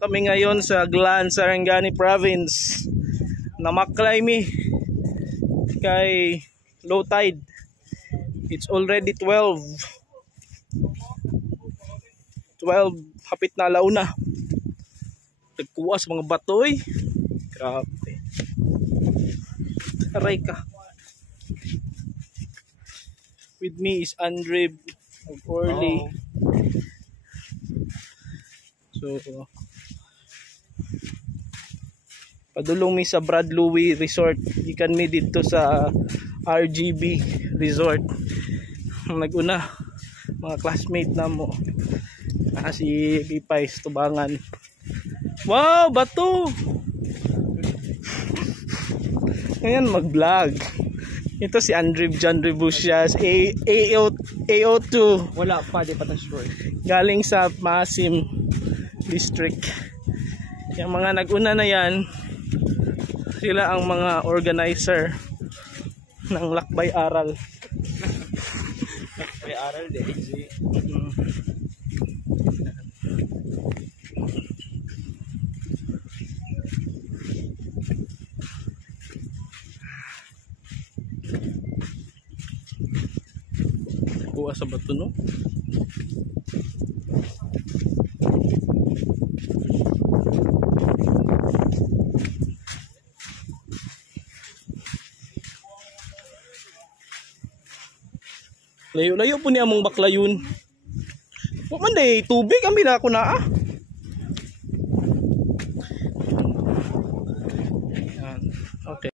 Kami ngayon sa Glan, Sarangani Province. Namaklay mi kay low tide. It's already 12. Hapit na alauna. Nagkuwas mga batoy. Grabe. Aray ka. With me is Andre of Orly. So padulong mi sa Brad Louie Resort. Ikan mi dito sa RGB Resort. Naguna mga classmate na mo. Si Pipay Tubangan. Wow, bato. Ngayon mag-vlog. Ito si Andre Busias AO2. Wala pa, di pa sure. Galing sa Masim District. Yung mga nag-una na yan, sila ang mga organizer ng Lakbay Aral. Lakbay Aral din. Kuha sa bato, no? Layo-layo po niya mong baklayon. Huwag man day, tubig ang binako na ah.